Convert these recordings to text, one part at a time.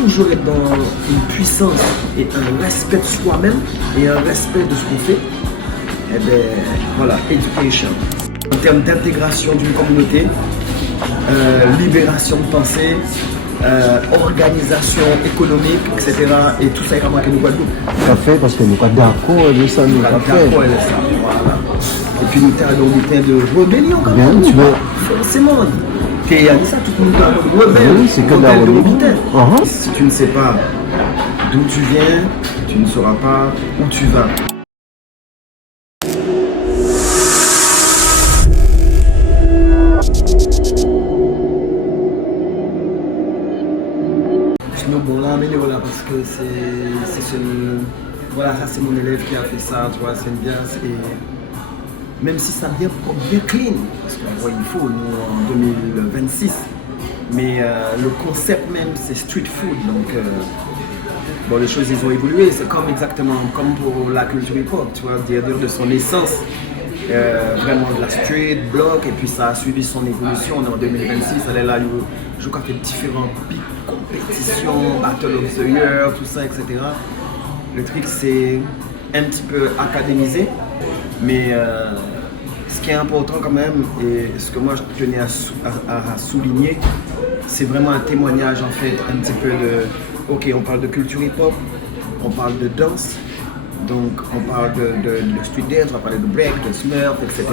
toujours être dans une puissance et un respect de soi-même et un respect de ce qu'on fait, eh bien, voilà, education. En termes d'intégration d'une communauté, libération de pensée, organisation économique, etc. Et tout ça est vraiment que nous Guadeloupe. Ça fait parce que nous sommes d'accord de ça, nous avons fait. Voilà. Et puis nous avons un bulletin de rébellion quand même. Tu vois. Forcément. Il y a ça, tout le monde doit rebelle. Oui, c'est que la rébellion. Si tu ne sais pas d'où tu viens, tu ne sauras pas où tu vas. Bon là, mais voilà, parce que c'est ce... Voilà, ça c'est mon élève qui a fait ça, tu vois, c'est bien. Et même si ça vient bien clean, parce qu'on voit il faut, nous en 2026, mais le concept même c'est street food, donc bon, les choses ils ont évolué, c'est comme exactement comme pour la culture hip-hop, tu vois, dire de son essence. Vraiment de la street, bloc, et puis ça a suivi son évolution. On est en 2026, elle est là, je crois qu'il y a différents pics, compétitions, Battle of the Year, tout ça, etc. Le truc c'est un petit peu académisé, mais ce qui est important quand même, et ce que moi je tenais à souligner, c'est vraiment un témoignage en fait, un petit peu de, ok, on parle de culture hip-hop, on parle de danse, donc on parle de street dance, on va parler de break, de smurf, etc.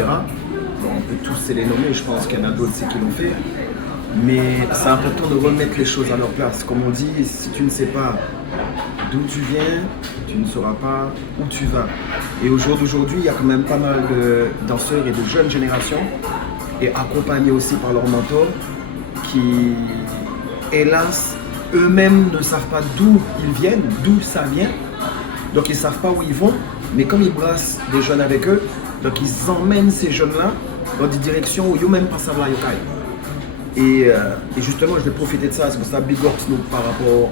Bon, on peut tous les nommer, je pense qu'il y en a d'autres qui l'ont fait. Mais c'est important de remettre les choses à leur place. Comme on dit, si tu ne sais pas d'où tu viens, tu ne sauras pas où tu vas. Et au jour d'aujourd'hui, il y a quand même pas mal de danseurs et de jeunes générations, et accompagnés aussi par leurs mentors, qui, hélas, eux-mêmes ne savent pas d'où ils viennent, d'où ça vient. Donc ils ne savent pas où ils vont, mais comme ils brassent des jeunes avec eux, donc ils emmènent ces jeunes-là dans des directions où ils même pas savent là et justement, je vais profiter de ça, c'est pour ça Big Ups nous par rapport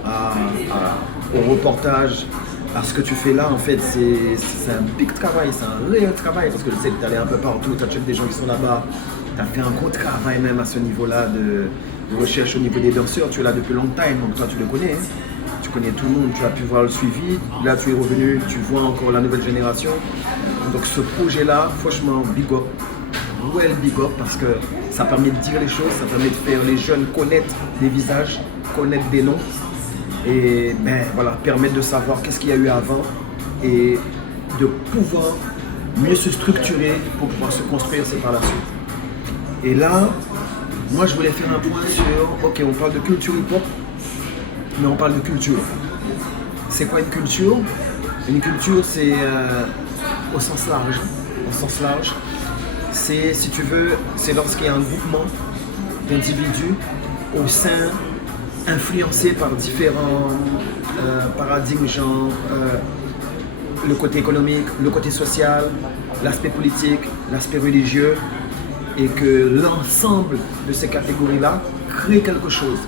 au reportage, à ce que tu fais là. En fait, c'est un big travail, c'est un réel travail, parce que je sais que tu es allé un peu partout, tu as checké des gens qui sont là-bas, tu as fait un gros travail même à ce niveau-là de recherche au niveau des danseurs. Tu es là depuis longtemps, donc toi tu le connais. Hein. Tu connais tout le monde, tu as pu voir le suivi, là tu es revenu, tu vois encore la nouvelle génération. Donc ce projet-là, franchement, big up, well big up, parce que ça permet de dire les choses, ça permet de faire les jeunes connaître des visages, connaître des noms, et ben, voilà, permettre de savoir qu'est-ce qu'il y a eu avant, et de pouvoir mieux se structurer pour pouvoir se construire, c'est par la suite. Et là, moi je voulais faire un point sur, ok, on parle de culture hip-hop, mais on parle de culture. C'est quoi une culture? Une culture, c'est au sens large. Au sens large, c'est, si tu veux, c'est lorsqu'il y a un groupement d'individus au sein, influencés par différents paradigmes, genre le côté économique, le côté social, l'aspect politique, l'aspect religieux, et que l'ensemble de ces catégories-là crée quelque chose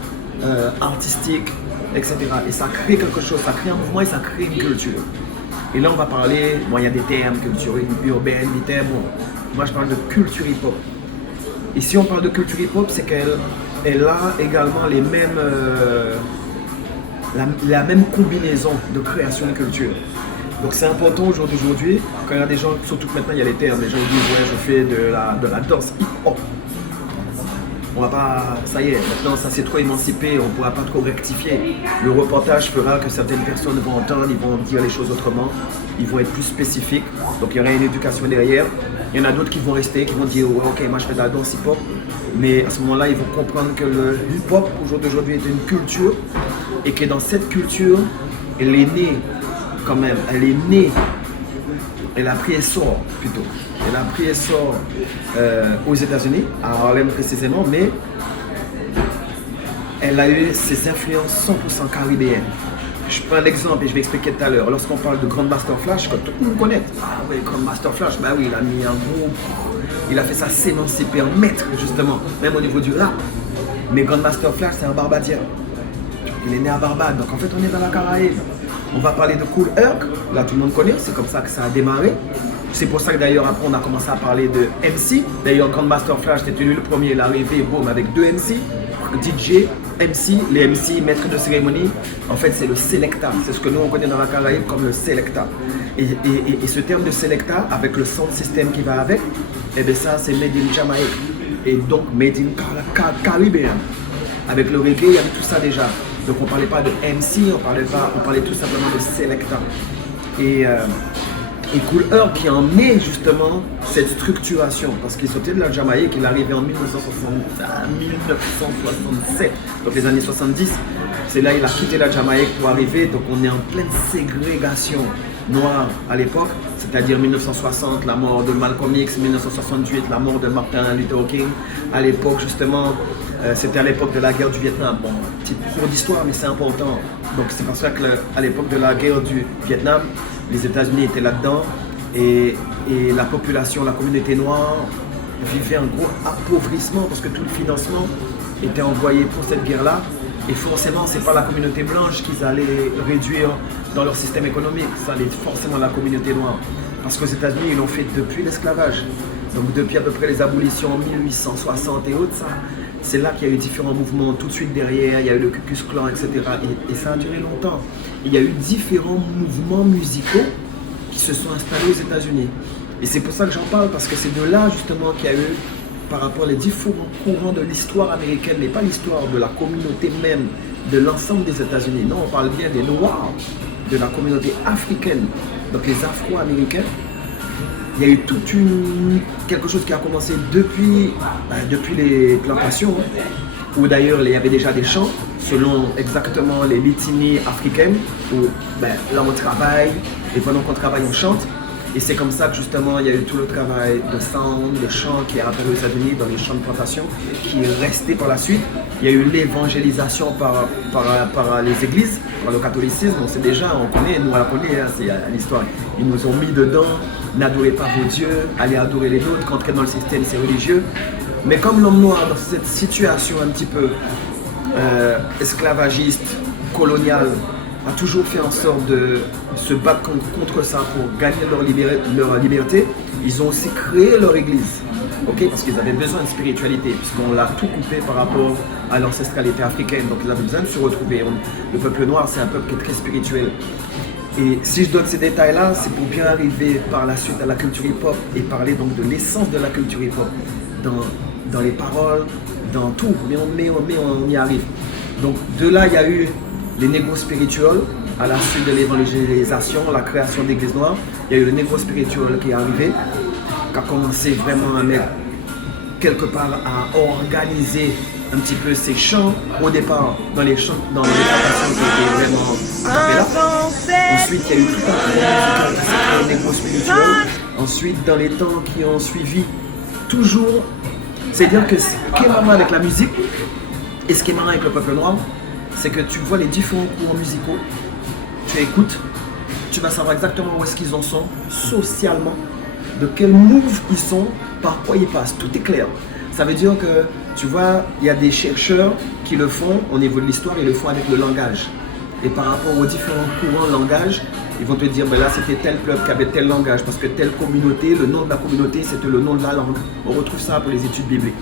artistique, etc. Et ça crée quelque chose, ça crée un mouvement et ça crée une culture. Et là on va parler, bon il y a des termes, culture urbaine, des termes, bon, moi je parle de culture hip-hop. Et si on parle de culture hip-hop, c'est qu'elle a également les mêmes, la même combinaison de création de culture. Donc c'est important au jour d'aujourd'hui, quand il y a des gens, surtout que maintenant il y a les termes, les gens disent ouais je fais de la danse hip-hop. On va pas, ça y est, maintenant ça s'est trop émancipé, on ne pourra pas trop rectifier. Le reportage fera que certaines personnes vont entendre, ils vont dire les choses autrement, ils vont être plus spécifiques, donc il y aura une éducation derrière. Il y en a d'autres qui vont rester, qui vont dire ouais, ok, moi je fais de la danse hip-hop, mais à ce moment-là ils vont comprendre que le hip-hop au jour d'aujourd'hui est une culture, et que dans cette culture, elle est née quand même, elle a pris essor plutôt. Elle a pris essor aux États-Unis, à Harlem précisément, mais elle a eu ses influences 100% caribéennes. Je prends l'exemple et je vais expliquer tout à l'heure. Lorsqu'on parle de Grandmaster Flash, que tout le monde connaît, ah oui, Grandmaster Flash, bah oui, il a mis un gros, il a fait ça s'émanciper en maître justement, même au niveau du rap. Mais Grandmaster Flash, c'est un Barbadien. Il est né à Barbade, donc en fait on est dans la Caraïbe. On va parler de Kool Herc, là tout le monde connaît, c'est comme ça que ça a démarré. C'est pour ça que d'ailleurs après on a commencé à parler de MC. D'ailleurs Grandmaster Flash était le premier, il est arrivé boum, avec 2 MC. DJ, MC, les MC, maîtres de cérémonie, en fait c'est le selecta, c'est ce que nous on connaît dans la Caraïbe comme le selecta. Et ce terme de selecta, avec le sound system qui va avec, et bien ça c'est made in Jamaïque, et donc made in Caribbean. Avec le reggae, il y avait tout ça déjà. Donc on ne parlait pas de MC, on parlait tout simplement de selecta. Et Kool Herc qui en met justement cette structuration, parce qu'il sortait de la Jamaïque, il arrivait en 1967, donc les années 70. C'est là qu'il a quitté la Jamaïque pour arriver, donc on est en pleine ségrégation noire à l'époque, c'est-à-dire 1960, la mort de Malcolm X, 1968, la mort de Martin Luther King. À l'époque justement, c'était à l'époque de la guerre du Vietnam. Bon, petit cours d'histoire, mais c'est important. Donc c'est pour ça qu'à l'époque de la guerre du Vietnam, les États-Unis étaient là-dedans et la population, la communauté noire vivait un gros appauvrissement parce que tout le financement était envoyé pour cette guerre-là. Et forcément, ce n'est pas la communauté blanche qu'ils allaient réduire dans leur système économique, ça allait forcément la communauté noire. Parce qu'aux États-Unis, ils l'ont fait depuis l'esclavage. Donc depuis à peu près les abolitions en 1860 et autres, c'est là qu'il y a eu différents mouvements tout de suite derrière, il y a eu le Ku Klux Klan, etc. Et ça a duré longtemps. Il y a eu différents mouvements musicaux qui se sont installés aux États-Unis. Et c'est pour ça que j'en parle, parce que c'est de là justement qu'il y a eu, par rapport aux différents courants de l'histoire américaine, mais pas l'histoire de la communauté même, de l'ensemble des États-Unis. Non, on parle bien des Noirs, de la communauté africaine, donc les Afro-Américains. Il y a eu quelque chose qui a commencé depuis les plantations, où d'ailleurs il y avait déjà des chants, selon exactement les litanies africaines, où là on travaille, et pendant qu'on travaille on chante. Et c'est comme ça que justement il y a eu tout le travail de sound, de chant qui est apparu aux États-Unis dans les champs de plantation, qui est resté par la suite. Il y a eu l'évangélisation par les églises, par le catholicisme. On sait déjà, on connaît, nous on la connaît, hein, c'est l'histoire. Ils nous ont mis dedans, n'adorez pas vos dieux, allez adorer les nôtres, qu'entrer dans le système c'est religieux. Mais comme l'homme noir dans cette situation un petit peu esclavagiste, coloniale, a toujours fait en sorte de se battre contre ça pour gagner leur liberté, ils ont aussi créé leur église, parce qu'ils avaient besoin de spiritualité, puisqu'on l'a tout coupé par rapport à l'ancestralité africaine, donc ils avaient besoin de se retrouver. Le peuple noir, c'est un peuple qui est très spirituel. Et si je donne ces détails-là, c'est pour bien arriver par la suite à la culture hip-hop et parler donc de l'essence de la culture hip-hop, dans les paroles, dans tout, mais on y arrive. Donc de là, il y a eu les négros spirituels, à la suite de l'évangélisation, la création d'églises noires. Il y a eu le négro spirituel qui est arrivé, qui a commencé vraiment à mettre quelque part à organiser un petit peu ces chants au départ dans les chants, dans les plantations qui étaient vraiment à cappella. Ensuite, il y a eu tout un courant qui s'est créé négro spirituel. Ensuite, dans les temps qui ont suivi, toujours, c'est-à-dire que ce qui est marrant avec la musique et ce qui est marrant avec le peuple noir, c'est que tu vois les différents courants musicaux, tu écoutes, tu vas savoir exactement où est-ce qu'ils en sont socialement, de quel move ils sont, par quoi ils passent, tout est clair. Ça veut dire que, tu vois, il y a des chercheurs qui le font au niveau de l'histoire, ils le font avec le langage. Et par rapport aux différents courants de langage, ils vont te dire, là c'était tel peuple qui avait tel langage, parce que telle communauté, le nom de la communauté c'était le nom de la langue. On retrouve ça pour les études bibliques.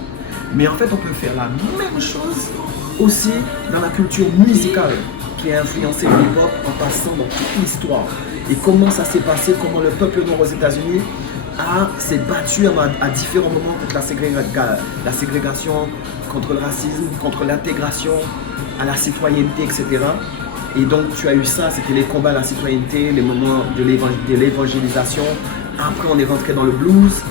Mais en fait, on peut faire la même chose aussi dans la culture musicale qui a influencé le hip-hop en passant dans toute l'histoire. Et comment ça s'est passé, comment le peuple noir aux États-Unis s'est battu à différents moments contre la ségrégation, contre le racisme, contre l'intégration, à la citoyenneté, etc. Et donc tu as eu ça, c'était les combats à la citoyenneté, les moments de l'évangélisation. Après on est rentré dans le blues.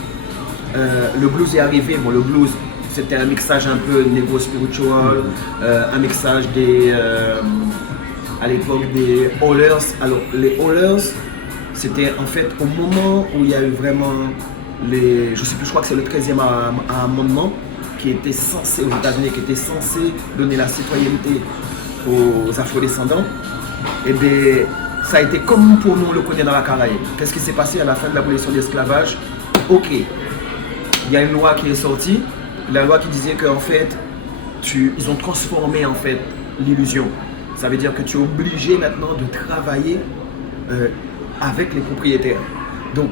Le blues est arrivé, le blues c'était un mixage un peu négro spiritual, un mixage à l'époque des Hollers. Alors les Hollers, c'était en fait au moment où il y a eu vraiment je crois que c'est le 13e amendement qui était censé, aux États-Unis, qui était censé donner la citoyenneté aux afrodescendants. Et bien ça a été comme pour nous on le connaît dans la Caraïbe. Qu'est-ce qui s'est passé à la fin de l'abolition de l'esclavage? Ok, il y a une loi qui est sortie. La loi qui disait qu'en fait, ils ont transformé en fait l'illusion. Ça veut dire que tu es obligé maintenant de travailler avec les propriétaires. Donc,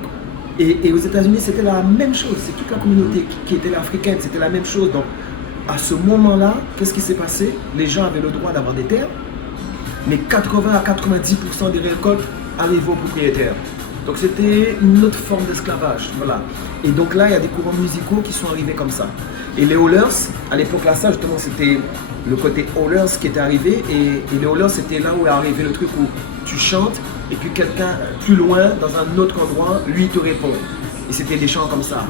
et aux États-Unis, c'était la même chose. C'est toute la communauté qui était africaine, c'était la même chose. Donc, à ce moment-là, qu'est-ce qui s'est passé? Les gens avaient le droit d'avoir des terres, mais 80 à 90% des récoltes arrivaient aux propriétaires. Donc c'était une autre forme d'esclavage, voilà. Et donc là, il y a des courants musicaux qui sont arrivés comme ça. Et les howlers, à l'époque là, ça justement, c'était le côté howlers qui était arrivé. Et les howlers, c'était là où est arrivé le truc où tu chantes et puis quelqu'un plus loin, dans un autre endroit, lui te répond. Et c'était des chants comme ça.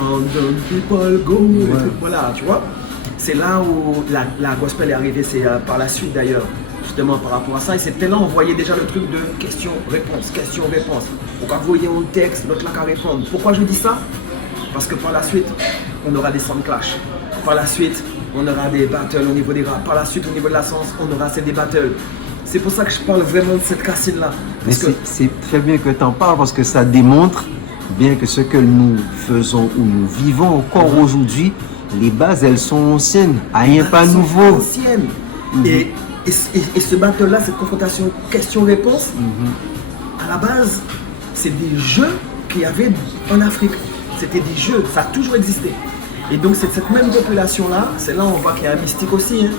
On the people go, Ouais. trucs, voilà, tu vois. C'est là où la gospel est arrivée, c'est par la suite d'ailleurs, justement par rapport à ça. Et c'était là, on voyait déjà le truc de question-réponse, question-réponse. Pourquoi vous voyez un texte, l'autre là qu'à répondre. Pourquoi je dis ça? Parce que par la suite, on aura des sound clash. Par la suite, on aura des battles au niveau des rap. Par la suite, au niveau de la science, on aura des battles. C'est pour ça que je parle vraiment de cette racine-là. Mais c'est très bien que tu en parles parce que ça démontre bien que ce que nous faisons ou nous vivons encore aujourd'hui, les bases, elles sont anciennes, rien pas nouveau. Anciennes. Et ce battle-là, cette confrontation question-réponse, à la base, c'est des jeux qu'il y avait en Afrique. C'était des jeux, ça a toujours existé. Et donc c'est cette même population-là, c'est là où on voit qu'il y a un mystique aussi, hein,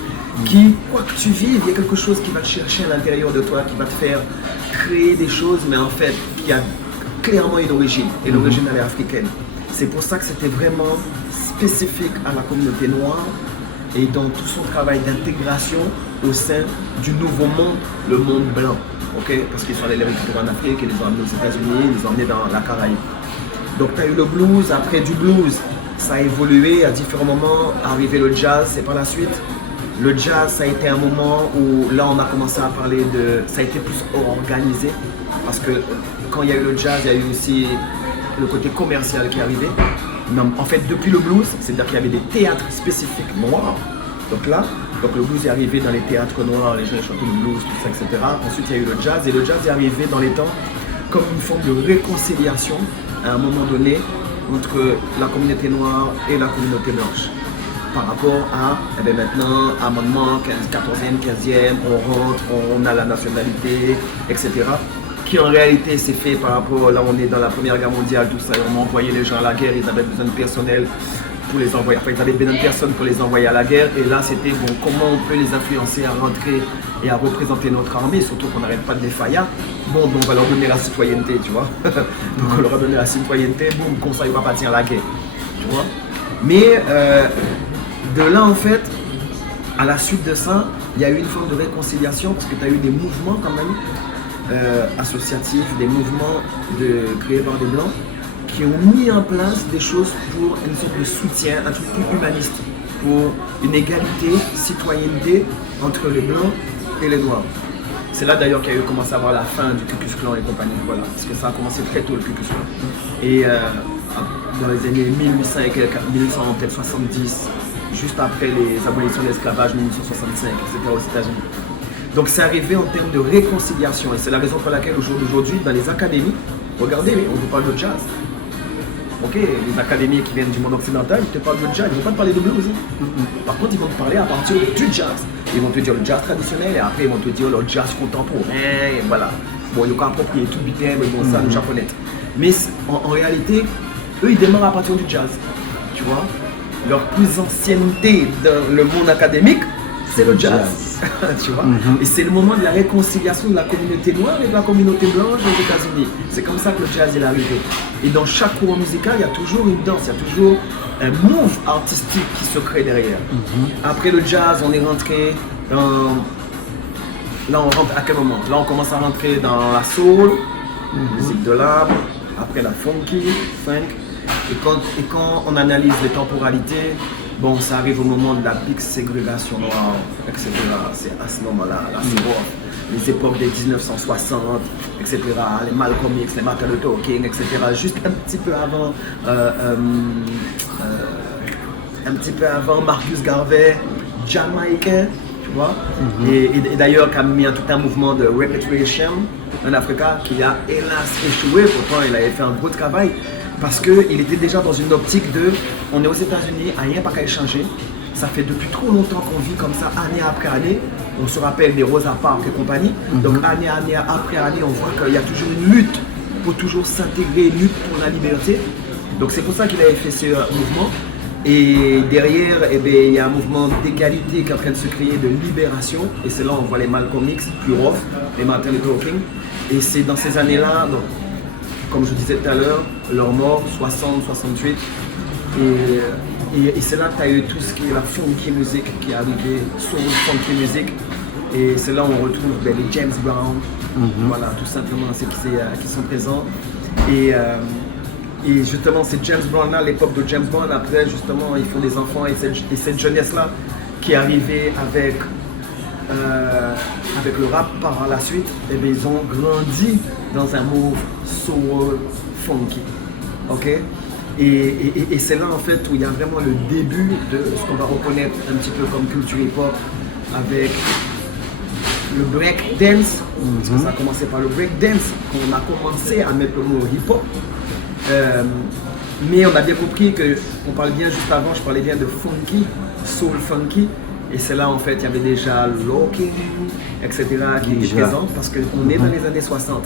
qui, quoi que tu vives, il y a quelque chose qui va te chercher à l'intérieur de toi, qui va te faire créer des choses, mais en fait, qui a clairement une origine, et l'origine elle est africaine. C'est pour ça que c'était vraiment spécifique à la communauté noire et dans tout son travail d'intégration au sein du nouveau monde, le monde blanc. Okay? Parce qu'ils sont allés les récupérer en Afrique, ils les ont amenés aux États-Unis, ils les ont emmenés dans la Caraïbe. Donc tu as eu le blues, après du blues, ça a évolué à différents moments, arrivé le jazz, c'est par la suite. Le jazz, ça a été un moment où là on a commencé à parler de... Ça a été plus organisé, parce que quand il y a eu le jazz, il y a eu aussi le côté commercial qui est arrivé. Non, en fait, depuis le blues, c'est-à-dire qu'il y avait des théâtres spécifiques noirs. Donc là, le blues est arrivé dans les théâtres noirs, les gens chantaient le blues, tout ça, etc. Ensuite, il y a eu le jazz, et le jazz est arrivé dans les temps comme une forme de réconciliation à un moment donné entre la communauté noire et la communauté blanche. Par rapport à, eh bien maintenant, amendement 14e, 15e, on rentre, on a la nationalité, etc. Qui en réalité s'est fait par rapport, là on est dans la Première Guerre mondiale, tout ça, on a envoyé les gens à la guerre, ils avaient besoin de personnel pour les envoyer, enfin ils avaient besoin de personnes pour les envoyer à la guerre, et là c'était bon, comment on peut les influencer à rentrer et à représenter notre armée, surtout qu'on n'arrête pas de les faillir. Bon, donc on va leur donner la citoyenneté, tu vois. Donc on leur a donné la citoyenneté, boum, comme ça ils vont pas partir à la guerre, tu vois. Mais de là en fait, à la suite de ça, il y a eu une forme de réconciliation, parce que tu as eu des mouvements quand même, associatifs, des mouvements créés par des blancs qui ont mis en place des choses pour une sorte de soutien, un truc plus humaniste, pour une égalité, citoyenneté entre les blancs et les noirs. C'est là d'ailleurs qu'il y a eu commencé à avoir la fin du Ku Klux Klan et compagnie, voilà, parce que ça a commencé très tôt le Ku Klux Klan. Et dans les années 1800 et quelques, 1870, juste après les abolitions de l'esclavage, 1865, etc. aux États-Unis. Donc c'est arrivé en termes de réconciliation, et c'est la raison pour laquelle au jour d'aujourd'hui, dans les académies, regardez, on vous parle de jazz. Ok, les académies qui viennent du monde occidental, ils te parlent de jazz, ils ne vont pas te parler de blues. Par contre, ils vont te parler à partir du jazz. Ils vont te dire le jazz traditionnel, et après ils vont te dire le jazz contemporain, et voilà. Bon, ils ont approprié tout le thème, bon ça, le japonais. Mais en réalité, eux, ils démarrent à partir du jazz, tu vois. Leur plus ancienneté dans le monde académique, c'est le jazz. Tu vois. Et c'est le moment de la réconciliation de la communauté noire et de la communauté blanche aux États-Unis. C'est comme ça que le jazz est arrivé. Et dans chaque courant musical, il y a toujours une danse, il y a toujours un move artistique qui se crée derrière. Après le jazz, on est rentré dans... Là, on rentre à quel moment? Là, on commence à rentrer dans la soul, musique de l'arbre, après la funky, funk. Et quand on analyse les temporalités, bon, ça arrive au moment de la big ségrégation noire, etc. C'est à ce moment-là, là, c'est bon. Les époques des 1960, etc. Les Malcolm X, les Martin Luther King, etc. Juste un petit peu avant Marcus Garvey, jamaïcain, tu vois. Et d'ailleurs, qui a mis tout un mouvement de repatriation en Afrique qui a hélas échoué. Pourtant, il avait fait un gros travail. Parce qu'il était déjà dans une optique de, on est aux États-Unis, rien pas qu'à échanger. Ça fait depuis trop longtemps qu'on vit comme ça, année après année. On se rappelle des Rosa Parks et compagnie. Donc année après année, on voit qu'il y a toujours une lutte pour toujours s'intégrer, une lutte pour la liberté. Donc c'est pour ça qu'il avait fait ce mouvement. Et derrière, eh bien, il y a un mouvement d'égalité qui est en train de se créer, de libération. Et c'est là où on voit les Malcolm X, plus rough, les Martin Luther King. Et c'est dans ces années-là, donc, comme je disais tout à l'heure, leur mort, 60, 68. Et c'est là que tu as eu tout ce qui est la funky music qui est arrivé, soul funky music. Et c'est là où on retrouve les James Brown, voilà, tout simplement, c'est qui sont présents. Et justement, c'est James Brown-là, l'époque de James Brown, après, justement, ils font des enfants et cette jeunesse-là qui est arrivée avec le rap par la suite, et bien, ils ont grandi dans un move soul funky. Ok? Et c'est là, en fait, où il y a vraiment le début de ce qu'on va reconnaître un petit peu comme culture hip-hop avec le break dance, parce que ça a commencé par le break dance, qu'on a commencé à mettre le mot hip-hop. Mais on a bien compris qu'on parle bien juste avant, je parlais bien de funky, soul funky, et c'est là en fait il y avait déjà Locking, etc. qui était présent, parce qu'on est dans les années 60.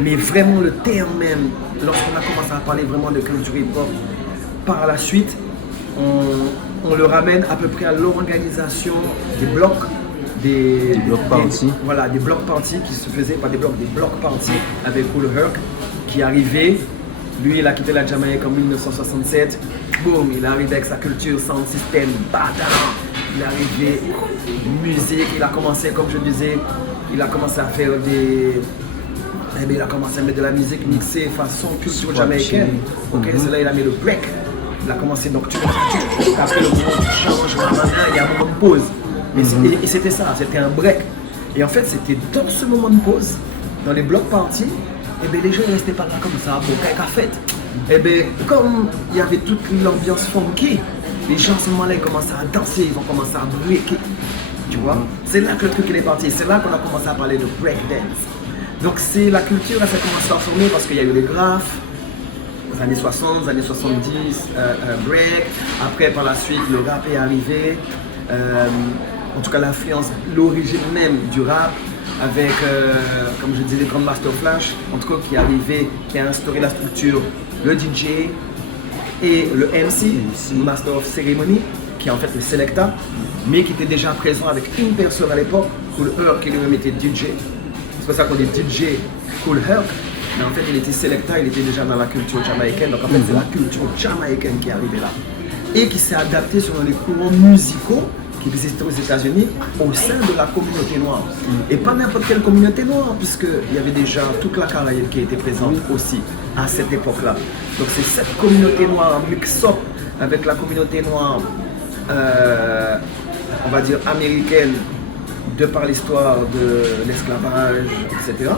Mais vraiment le terme même, lorsqu'on a commencé à parler vraiment de culture hip-hop, par la suite, on le ramène à peu près à l'organisation des blocs. Des blocs parties. Voilà, des blocs parties qui se faisaient, pas des blocs parties avec Kool Herc qui arrivait. Lui, il a quitté la Jamaïque en 1967. Boum, il est arrivé avec sa culture, sound system, bâtard. Il est arrivé, musique, il a commencé, comme je disais, il a commencé à faire des... Eh bien, il a commencé à mettre de la musique mixée façon culture jamaïcaine. Ok, c'est là il a mis le break. Il a commencé donc après le moment du changement, il y a un moment de pause. Et c'était ça, c'était un break. Et en fait, c'était dans ce moment de pause, dans les blocs parties, et bien les gens ne restaient pas là comme ça, pour quelqu'un fête. Et bien, comme il y avait toute l'ambiance funky, les gens à ce moment-là, ils commençaient à danser, ils ont commencé à breaker. Tu vois? C'est là que le truc il est parti, c'est là qu'on a commencé à parler de breakdance. Donc c'est la culture, là, ça a commencé à former parce qu'il y a eu les graphes, les années 60, les années 70, break. Après, par la suite, le rap est arrivé. En tout cas, l'influence, l'origine même du rap, avec, comme je disais, les Grand Master Flash, en tout cas, qui est arrivé, qui a instauré la structure, le DJ et le MC, Master of Ceremony, qui est en fait le Selecta, mais qui était déjà présent avec une personne à l'époque, Kool Herc, qui lui-même était DJ. C'est pour ça qu'on dit DJ Kool Herc, mais en fait, il était Selecta, il était déjà dans la culture jamaïcaine, donc en fait, c'est la culture jamaïcaine qui est arrivée là. Et qui s'est adaptée selon les courants musicaux qui existaient aux États-Unis au sein de la communauté noire. Et pas n'importe quelle communauté noire, puisqu'il y avait déjà toute la Caraïbe qui était présente aussi à cette époque-là. Donc c'est cette communauté noire mix-up avec la communauté noire, on va dire américaine, de par l'histoire de l'esclavage, etc.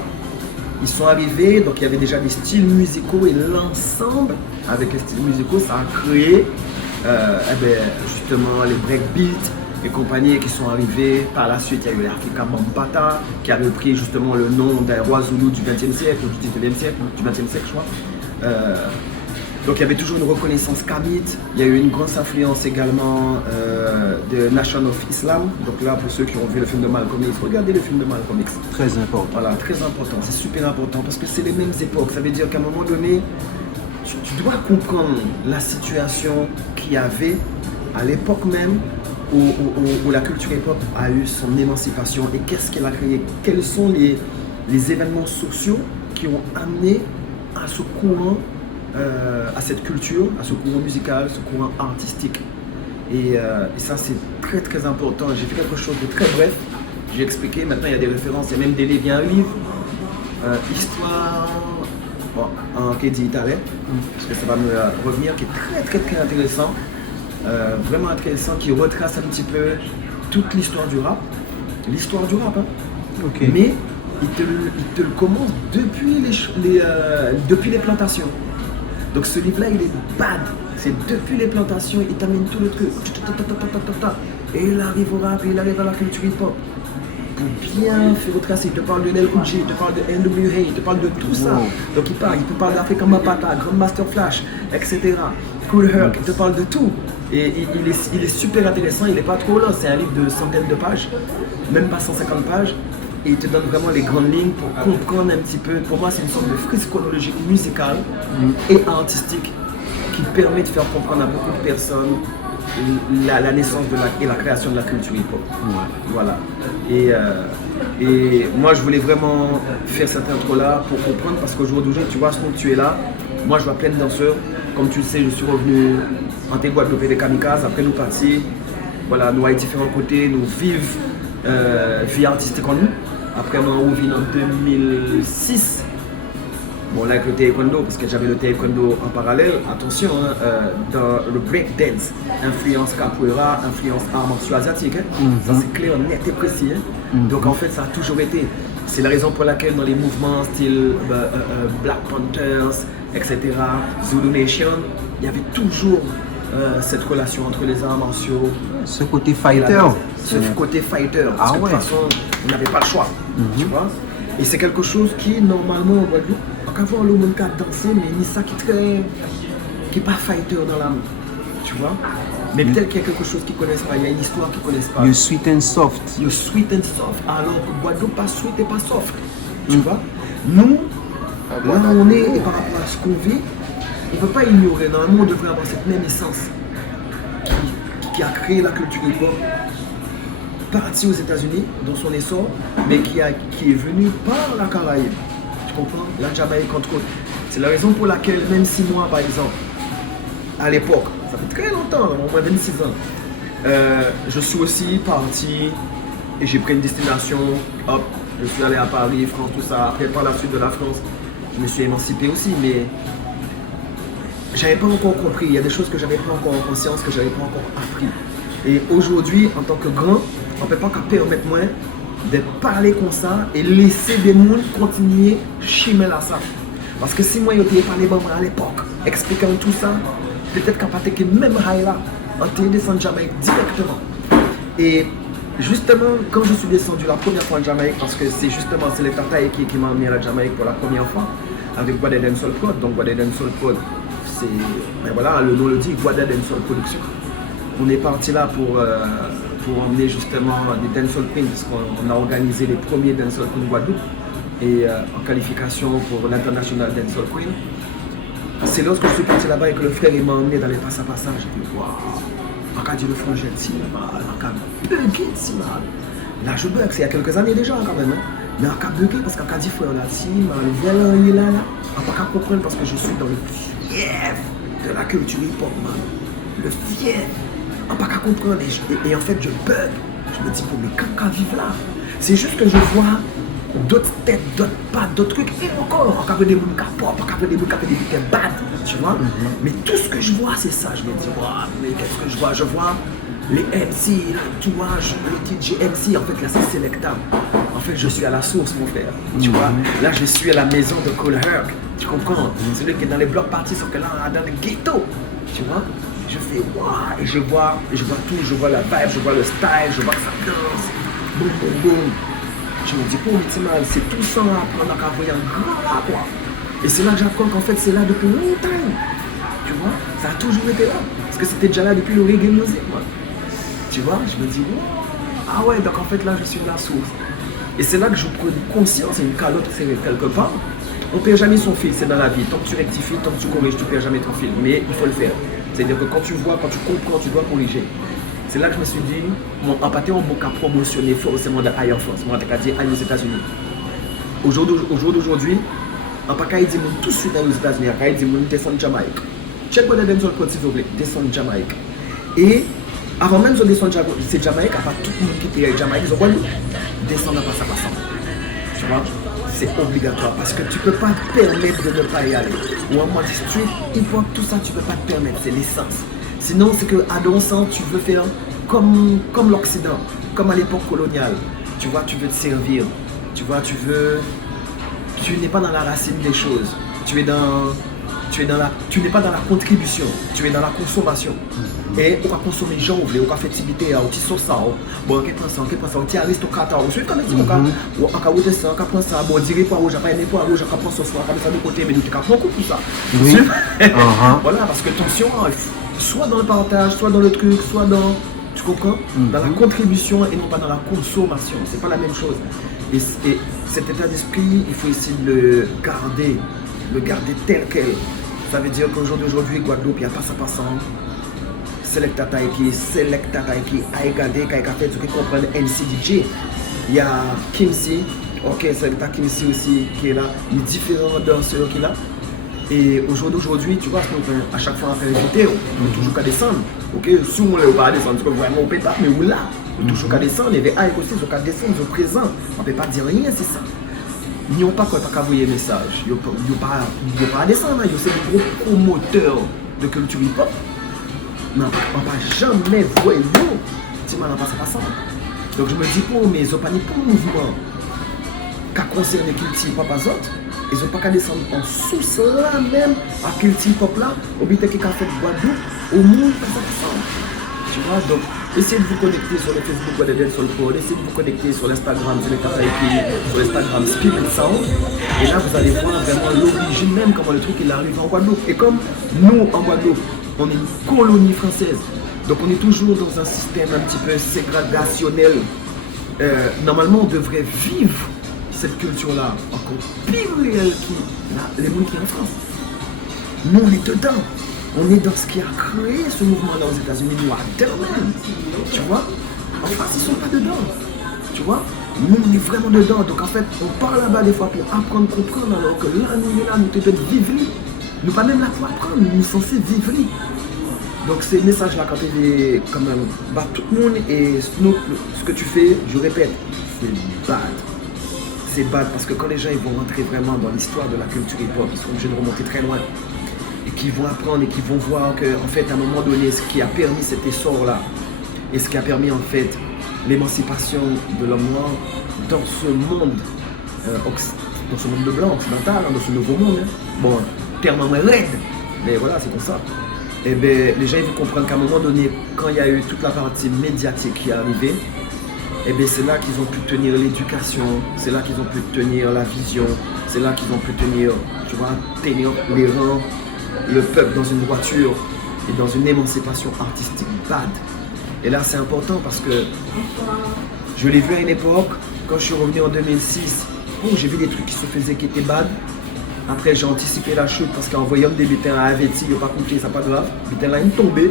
Ils sont arrivés, donc il y avait déjà des styles musicaux et l'ensemble avec les styles musicaux, ça a créé justement les breakbeats et compagnies qui sont arrivés. Par la suite, il y a eu l'Afrika Bambata qui a repris justement le nom d'un roi zoulou du XXe siècle ou du XIXe siècle, du XXe siècle je crois. Donc il y avait toujours une reconnaissance kamite. Il y a eu une grosse influence également de Nation of Islam. Donc là, pour ceux qui ont vu le film de Malcolm X, regardez le film de Malcolm X. Très important. Voilà, très important, c'est super important parce que c'est les mêmes époques. Ça veut dire qu'à un moment donné, tu dois comprendre la situation qu'il y avait à l'époque même où la culture hip-hop a eu son émancipation et qu'est-ce qu'elle a créé, quels sont les événements sociaux qui ont amené à ce courant, à cette culture, à ce courant musical, ce courant artistique. Et ça c'est très très important. J'ai fait quelque chose de très bref, j'ai expliqué, maintenant il y a des références, il y a même des livres, il y a un livre, Histoire... Bon, en Kédi italien, parce que ça va me revenir, qui est très très très intéressant, vraiment intéressant, qui retrace un petit peu toute l'histoire du rap, hein. Okay. Mais il te le commence depuis les plantations. Donc ce livre-là, il est bad, c'est depuis les plantations, il t'amène tout le truc, et il arrive au rap, et il arrive à la culture hip-hop. Bien fait retracer, il te parle de LLJ, il te parle de NWA, il te parle de tout ça. Donc il peut parler d'Afrika Bambata, Grand Master Flash, etc. Kool Herc, il te parle de tout. Et il est super intéressant, il n'est pas trop long, c'est un livre de centaines de pages, même pas 150 pages. Et il te donne vraiment les grandes lignes pour comprendre un petit peu. Pour moi, c'est une sorte de frise chronologique musicale et artistique qui permet de faire comprendre à beaucoup de personnes la naissance et la création de la culture hip-hop. Voilà. Et moi, je voulais vraiment faire cette intro-là pour comprendre, parce qu'aujourd'hui, tu vois, sinon tu es là. Moi, je vois plein de danseurs. Comme tu le sais, je suis revenu en Guadeloupe des Kamikazes. Après, nous partis. Voilà, nous à différents côtés, nous vivons vie artistique en nous. Après, nous on vit en 2006. Bon, là avec le taekwondo, parce que j'avais le taekwondo en parallèle. Attention, hein, dans le breakdance, influence capoeira, influence arts martiaux asiatiques. Hein. Ça c'est clair, net et précis. Hein. Donc en fait, ça a toujours été. C'est la raison pour laquelle dans les mouvements style Black Panthers, etc., Zulu Nation, il y avait toujours cette relation entre les arts martiaux. Ce côté fighter. Ce côté fighter. Parce que de toute façon, on n'avait pas le choix. Tu vois. Et c'est quelque chose qui, normalement, en Guadeloupe, avant le monde qui a dansé, mais ni ça qui n'est pas fighter dans l'âme. Tu vois. Mais peut-être qu'il y a quelque chose qu'ils ne connaissent pas, il y a une histoire qu'ils ne connaissent pas. Le sweet and soft. Le sweet and soft, alors que Guadeloupe, pas sweet et pas soft. Tu vois. Nous, là où on est et par rapport à ce qu'on vit, on ne peut pas ignorer. Normalement, on devrait avoir cette même essence qui a créé la culture hip-hop, partie aux États-Unis dans son essor, mais qui est venue par la Caraïbe. Tu comprends? La Jamaïque entre autres. C'est la raison pour laquelle, même si moi, par exemple, à l'époque, ça fait très longtemps, au moins 26 ans, je suis aussi parti et j'ai pris une destination, hop, je suis allé à Paris, France, tout ça. Après, par la suite de la France, je me suis émancipé aussi, mais j'avais pas encore compris. Il y a des choses que j'avais pas encore en conscience, que j'avais pas encore appris. Et aujourd'hui, en tant que grand, on ne peut pas permettre moi de parler comme ça et laisser des gens continuer à chimer là ça. Parce que si moi je parlé à l'époque, expliquant tout ça, peut-être qu'à partir de même rail là, on est descendu en Jamaïque directement. Et justement, quand je suis descendu la première fois en Jamaïque, parce que c'est les Tataï qui m'ont amené à la Jamaïque pour la première fois, avec Guada Dancehall Prod. Donc Guada Dancehall Prod, c'est, ben voilà, le nom le dit, Guada Dancehall Production. On est parti là pour emmener justement des Dancehall Queens, parce qu'on a organisé les premiers Dancehall Queens Guadeloupe et en qualification pour l'International Dancehall Queen. C'est lorsque je suis parti là-bas et que le frère m'a emmené dans les passages, j'ai dit waouh, on a dit le frangin si mal, on a bugué si mal. Là je bug, c'est il y a quelques années déjà quand même, hein. Mais on a bugué parce qu'on a dit frère là si mal, voilà il est là, on n'a pas qu'à comprendre parce que je suis dans le fief de la culture hip-hop, man. Le fief. On n'a pas qu'à comprendre et en fait je bug. Je me dis mais quand on vivre là, c'est juste que je vois d'autres têtes, d'autres pattes, d'autres trucs et encore, on a des gens qui pop, on a des gens qui ont des beats bad, tu vois. Mais tout ce que je vois c'est ça, je me dis waouh, mais qu'est-ce que je vois? Je vois les MC, là, tu vois, le DJ MC, en fait là c'est sélectable. En fait je suis à la source mon frère, tu vois. Là je suis à la maison de Cool Herc, tu comprends? Celui qui est dans les blocs parties, sauf que là dans le ghetto, tu vois. Je fais waouh, et je vois tout, je vois la vibe, je vois le style, je vois que ça danse, boum boum boum. Je me dis, oh, mais c'est tout ça à apprendre à voyer un grand là, quoi. Et c'est là que j'apprends qu'en fait, c'est là depuis longtemps. Tu vois, ça a toujours été là. Parce que c'était déjà là depuis le reggae music, moi. Tu vois, je me dis, wow. Ah ouais, donc en fait, là, je suis la source. Et c'est là que je prends conscience, et une calotte, c'est quelque part. On ne perd jamais son fil, c'est dans la vie. Tant que tu rectifies, tant que tu corriges, tu ne perds jamais ton fil. Mais il faut le faire. C'est-à-dire que quand tu vois, quand tu comprends, tu dois corriger. C'est là que je me suis dit, mon empathie, on m'a promotionné forcément de Air Force, moi, je dit aux États-Unis. Au jour d'aujourd'hui, on n'a pas dit tout de suite aux États-Unis, on a dit descendre de Jamaïque. Check what the Dancehall Code, s'il vous plaît, descendre de Jamaïque. Et avant même de descendre de Jamaïque, à part tout le monde qui était Jamaïque, ils ont dit descendre à passant. Tu vois, c'est obligatoire parce que tu ne peux pas te permettre de ne pas y aller. Ou en mode street, hip-hop, tout ça, tu ne peux pas te permettre, c'est l'essence. Sinon, c'est qu'à ton sens, tu veux faire comme l'Occident, comme à l'époque coloniale. Tu vois, tu veux te servir. Tu vois, tu n'es pas dans la racine des choses. Tu n'es pas dans la contribution. Tu es dans la consommation. Et on va consommer les gens, on va faire activité, on va faire ça. Bon, qu'est-ce que tu as? Tu es aristocrate. On suit quand même ça. On va faire ça, on va ça. Bon, on dirait pas, on va pas aimer pas, on va prendre ce soir, on va faire de côté, mais nous, tu as beaucoup tout ça. Voilà, parce que attention, soit dans le partage, soit dans le truc, soit dans, tu comprends, dans la contribution et non pas dans la consommation. C'est pas la même chose. Et cet état d'esprit, il faut essayer de le garder tel quel. Ça veut dire qu'aujourd'hui, Guadeloupe, il n'y a pas ça passant. Selecta Taiki, Aigade, Kaikate, tu comprends NCDJ. Il y a Kimsi, ok, Selecta Kimsi aussi qui est là. Il y a différents danseurs qui sont là. Et aujourd'hui, tu vois, à chaque fois on fait une vidéo, on est toujours qu'à descendre. Ok, si on ne peut pas descendre, vraiment on ne peut pas, mais on là, on est toujours qu'à descendre. Et les Aïk aussi, ils sont qu'à descendre, ils sont présents. On ne peut pas dire rien, c'est ça. Ils n'ont pas quoi qu'à envoyer un message. Ils n'ont pas à descendre. Ils sont des gros promoteurs de culture hip-hop. Non, on ne va jamais voir nous. Tu m'en as pas ça. Donc je me dis pour mes opinions, pour le mouvement qui concerne le culture hip-hop à autres, ils n'ont pas qu'à descendre en sous là même à culture hip-hop là, au but qu'ils ont fait Guadeloupe, au monde, ça. Tu vois, donc essayez de vous connecter sur le Facebook ou sur le Pod, essayez de vous connecter sur l'Instagram, sur l'Instagram Spirit Sound. Et là, vous allez voir vraiment l'origine même, comment le truc il arrive en Guadeloupe. Et comme nous, en Guadeloupe, on est une colonie française, donc on est toujours dans un système un petit peu ségrégationnel. Normalement, on devrait vivre cette culture-là encore plus réelle que les gens qui sont en France. Nous, on est dedans. On est dans ce qui a créé ce mouvement-là aux États-Unis, nous, à même. Tu vois? En France, ils ne sont pas dedans. Tu vois? Nous, on est vraiment dedans. Donc, en fait, on part là-bas des fois pour apprendre, comprendre, alors que là, nous devons vivre. Nous pas même là pour apprendre, nous sommes censés vivre. Donc, ces messages-là, quand tu es quand même, bah, tout le monde et ce que tu fais, je répète, c'est bad. C'est bad parce que quand les gens ils vont rentrer vraiment dans l'histoire de la culture hip-hop, ils sont obligés de remonter très loin. Et qui vont apprendre et qui vont voir qu'en fait, à un moment donné, ce qui a permis cet essor-là, et ce qui a permis en fait l'émancipation de l'homme noir dans ce monde de blanc occidental, dans ce nouveau monde. Hein. Bon, terme raide, mais voilà, c'est comme ça. Et bien, les gens ils vont comprendre qu'à un moment donné, quand il y a eu toute la partie médiatique qui est arrivée, et bien c'est là qu'ils ont pu tenir l'éducation, c'est là qu'ils ont pu tenir la vision, c'est là qu'ils ont pu tenir, tu vois, tenir les rangs, le peuple dans une voiture et dans une émancipation artistique bad. Et là c'est important parce que je l'ai vu à une époque, quand je suis revenu en 2006, j'ai vu des trucs qui se faisaient qui étaient bad. Après j'ai anticipé la chute parce qu'en voyant des butins à Aveti, il n'y a pas compris, ça pas grave. Butin là il est tombé.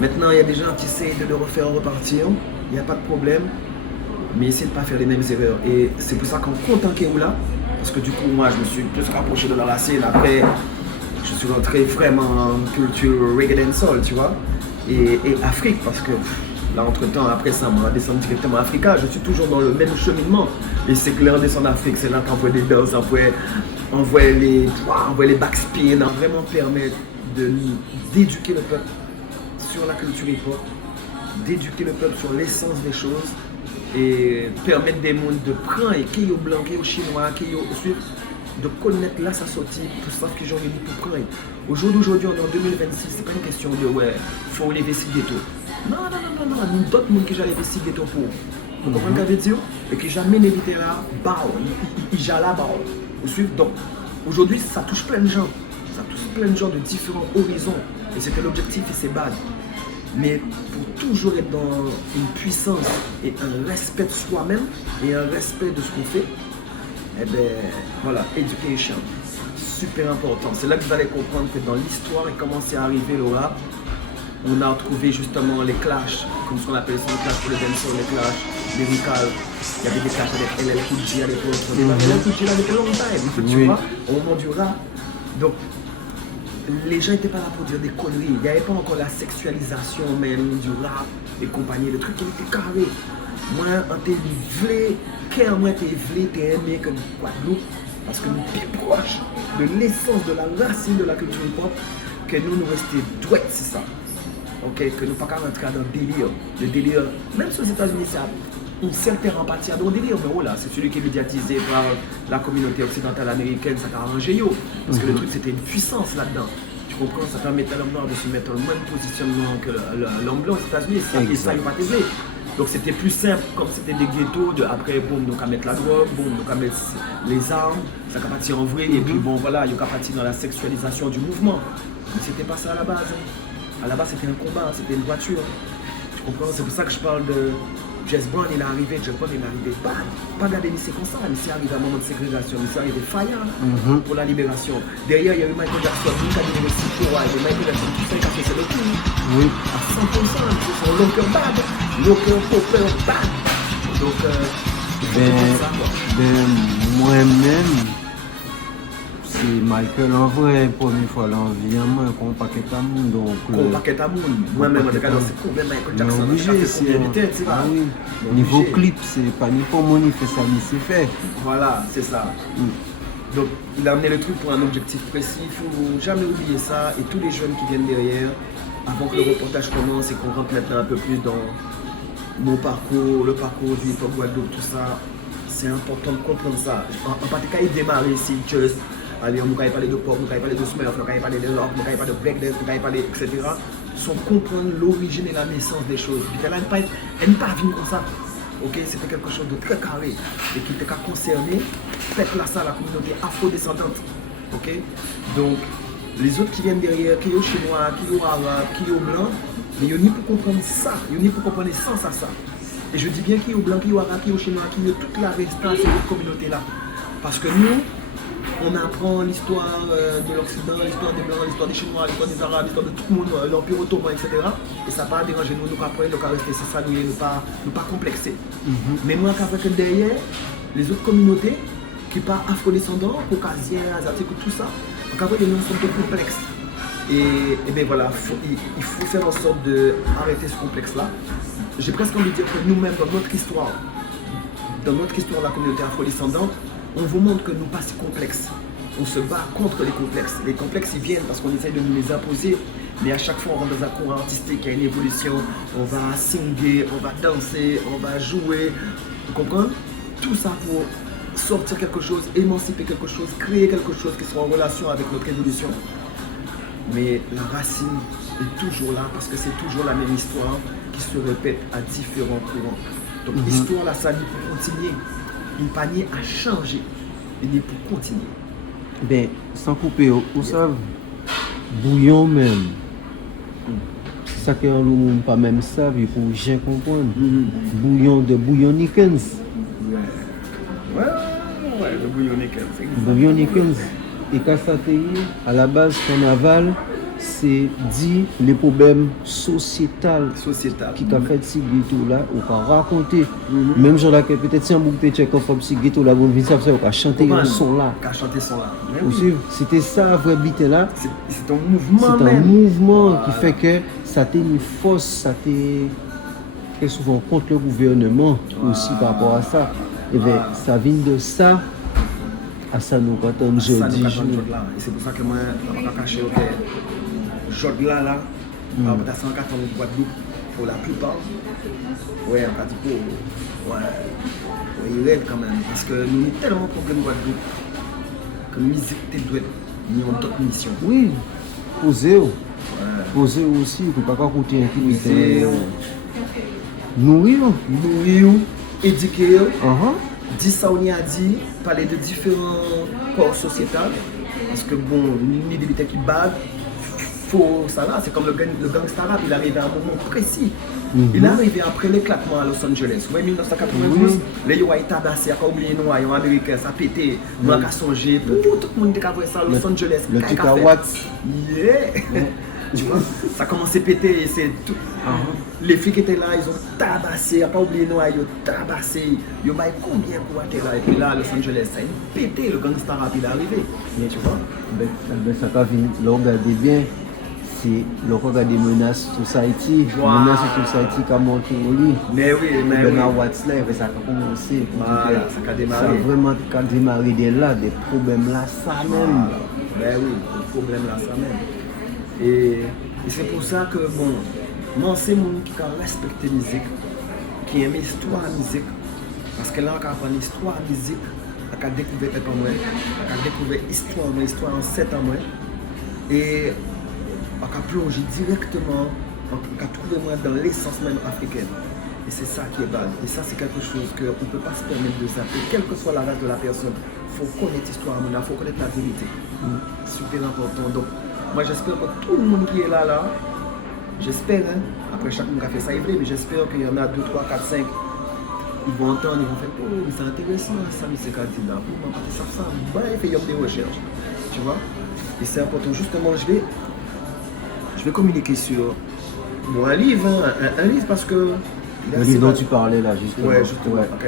Maintenant il y a des gens qui essaient de le refaire repartir. Il n'y a pas de problème, mais essayez de ne pas faire les mêmes erreurs. Et c'est pour ça qu'en comptant Keoula, parce que du coup, moi, je me suis plus rapproché de la racine. Après, je suis rentré vraiment en culture reggae and soul, tu vois, et Afrique, parce que là, entre-temps, après ça, on va descendre directement à Africa. Je suis toujours dans le même cheminement. Et c'est clair, on descend en Afrique, c'est là qu'on voit des danses, on voit les backspins, on vraiment permettre d'éduquer le peuple sur la culture hip-hop, d'éduquer le peuple sur l'essence des choses et permettre des mondes de prendre et qui est blanc, qui est chinois, qui est de connaître là sa sortie, tout ça que j'ai envie de pour prendre. Aujourd'hui, on est en 2026, c'est pas une question de ouais, faut lever ce ghetto. Non, nous d'autres monde qui j'ai levé ce ghetto pour. Vous comprenez ce que je veux dire? Et qui jamais n'évité là, il j'ai là, donc aujourd'hui, ça touche plein de gens. Ça touche plein de gens de différents horizons. Et c'était l'objectif et c'est bad. Mais pour toujours être dans une puissance et un respect de soi-même et un respect de ce qu'on fait, eh bien, voilà, education, super important. C'est là que vous allez comprendre que dans l'histoire et comment c'est arrivé le rap, on a retrouvé justement les clashs, comme ce qu'on appelle ça, les clashs pour le dancehall, les clashs lyrical. Il y avait des clashs avec LL Cool J à l'époque. LL Cool J là depuis longtemps, tu vois, au moment du rap. Donc, les gens n'étaient pas là pour dire des conneries. Il n'y avait pas encore la sexualisation même du rap et compagnie. Le truc, il était carré. Moi, on t'es vlé, quand moi t'es vlé, t'es aimé comme Guadeloupe. Parce que nous sommes plus proches de l'essence, de la racine de la culture hip-hop, que nous restions douettes, c'est ça. Ok, que nous ne pas rentrer dans le délire. Le délire, même si aux États-Unis, c'est une certaine empathie dans le délire, mais voilà, c'est celui qui est médiatisé par la communauté occidentale américaine, ça t'a arrangé yo. Parce que le truc, c'était une puissance là-dedans. Tu comprends, ça permettait à l'homme noir de se mettre dans le même positionnement que l'homme blanc aux États-Unis, et ça, il pas t'aider. Donc c'était plus simple, comme c'était des ghettos, après, boum, nous allons mettre la drogue, boum, nous allons mettre les armes, ça va partir en vrai, et puis bon, voilà, il y a partir dans la sexualisation du mouvement. Mais c'était pas ça à la base. À la base, c'était un combat, c'était une voiture. Tu comprends, c'est pour ça que je parle Jazz Brown il est arrivé pas garder c'est comme ça, c'est arrivé à un moment de ségrégation, c'est arrivé faillant pour la libération. Derrière il y a eu Michael Jackson, qui a donné le cycle roi, et Michael Jackson qui fait café c'est le tout. Oui. À 100%, c'est son locker bad, locker popper bad. Donc moi-même, c'est Michael en vrai, première fois là en vie, moi, qu'on paquet à monde. Donc, paquet à monde. Moi-même, je regarde c'est combien Michael Jackson. Ah oui. Niveau clip, c'est pas ni pour moi, ni fait ça, ni c'est fait. Voilà, c'est ça. Donc, il a amené le truc pour un objectif précis. Il ne faut jamais oublier ça. Et tous les jeunes qui viennent derrière, avant que le reportage commence et qu'on rentre maintenant un peu plus dans mon parcours, le parcours du hip-hop Guadeloupe, tout ça, c'est important de comprendre ça. En particulier, il démarre ici, just. Allez, on ne peut parler de pop, on peut parler de smurf, on peut parler de rock, on peut parler de breakdance, on peut parler, etc. Sans comprendre l'origine et la naissance des choses. Puis elle n'est pas venue comme ça. Okay? C'était quelque chose de très carré et qui était concerné, peuple là, ça, la communauté afro-descendante. Okay? Donc, les autres qui viennent derrière, qui sont chinois, qui sont arabes, qui sont blancs, mais ils ont ni pour comprendre ça, ils ont ni pour comprendre l'essence à ça. Et je dis bien qui sont blancs, qui sont arabes, qui sont chinois, qui sont toute la restante de cette communauté-là. Parce que nous, on apprend l'histoire de l'Occident, l'histoire des Blancs, l'histoire des Chinois, l'histoire des Arabes, l'histoire de tout le monde, l'Empire Ottoman, etc. Et ça n'a pas dérangé nous, nous apprenons, nous rester, c'est ça, nous ne pas complexer. Mais moi, avec derrière, les autres communautés, qui ne sont pas afro-descendants, caucasiens, asiatiques, tout ça, donc après, les noms sont un peu complexes. Et bien voilà, il faut faire en sorte d'arrêter ce complexe-là. J'ai presque envie de dire que nous-mêmes, dans notre histoire, la communauté afro-descendante, on vous montre que nous pas si complexes. On se bat contre les complexes. Les complexes, ils viennent parce qu'on essaie de nous les imposer. Mais à chaque fois, on rentre dans un courant artistique, il y a une évolution. On va singer, on va danser, on va jouer. Vous comprenez? Tout ça pour sortir quelque chose, émanciper quelque chose, créer quelque chose qui soit en relation avec notre évolution. Mais la racine est toujours là parce que c'est toujours la même histoire qui se répète à différents courants. Donc l'histoire, là, ça dit pour continuer. Une panier a changé, il est pour continuer. Ben, sans couper, vous savez, bouillon même, c'est ça que nous pas même savent, il faut bien comprendre. Bouillon de bouillonnikens. Ouais, le bouillonnikens. Bouillonnikens. Et quand ça t'est à la base, carnaval, c'est dit les problèmes sociétals qui t'a fait ce ghetto-là, ou qu'a raconté. Même genre là, que peut-être si on boucle check off ce ghetto-là, vous venez ça, ou qu'a chanté ce son-là. C'était ça, vrai bite là. C'est un mouvement. C'est un mouvement qui fait que ça t'a une force, ça t'a souvent contre le gouvernement aussi par rapport à ça. Et bien, ça vient de ça. À ça nous quand on jeudi. Et c'est pour ça que moi, je ne vais pas cacher que Jodla là, on a 104 ans de Guadeloupe pour la plupart. Ouais, on a dit pour. Ouais, il est quand même. Parce que nous avons tellement de problèmes Guadeloupe que la musique doit être d'autres missions. Oui, poser. Poser aussi, il ne faut pas écouter intimité. Nourrir. Éduquer. Dit ça, on y a dit, parler de différents corps sociétals, parce que bon, une idée qui bad, faut ça là, c'est comme le gangsta rap, il arrive à un moment précis. Il est arrivé après l'éclatement à Los Angeles. Vous voyez, 1992, les Yoa étaient tabassés, à oublier nous, les Américains, ça pétait, nous avons songé, tout le monde était à voir ça à Los Angeles. Le Tikawatts. Yeah! Tu vois, ça a commencé à péter et c'est tout. Les filles qui étaient là, ils ont tabassé, pas oublier nous, ils ont tabassé. Ils ont mis combien pour être là? Et puis là, Los Angeles, ça a pété, le gangsta rap, il est arrivé. Tu vois? Ben, ça va venir, là, regardez bien, c'est le regard des menaces society, menaces society qui a monté au lit. Mais oui, mais oui. Watzler, ça a commencé. Voilà, ça a démarré. Ça a vraiment démarré de là, des problèmes là, ça même. Ben oui, des problèmes là, ça même. Et c'est pour ça que, bon, moi, c'est mon qui respecte la musique, qui aime l'histoire de la musique. Parce que là, on apprend l'histoire de la musique, on a découvert un peu moins, on a découvert l'histoire en 7 ans moins. Et on a plongé directement, on a trouvé moins dans l'essence même africaine. Et c'est ça qui est bad. Et ça, c'est quelque chose qu'on ne peut pas se permettre de zapper. Quelle que soit la race de la personne, il faut connaître l'histoire, il faut connaître la vérité. Super important. Donc, moi, j'espère que tout le monde qui est là, j'espère, hein, après chaque monde qui a fait ça, mais j'espère qu'il y en a 2, 3, 4, 5 ils vont entendre, ils vont faire, oh, mais c'est intéressant, ça, mais c'est quand là, pour moi, ça, bah, il fait des recherches, tu vois. Et c'est important, justement, je vais communiquer sur un livre, hein, un livre parce que... Le livre dont tu parlais là, justement. Ouais, justement, ok.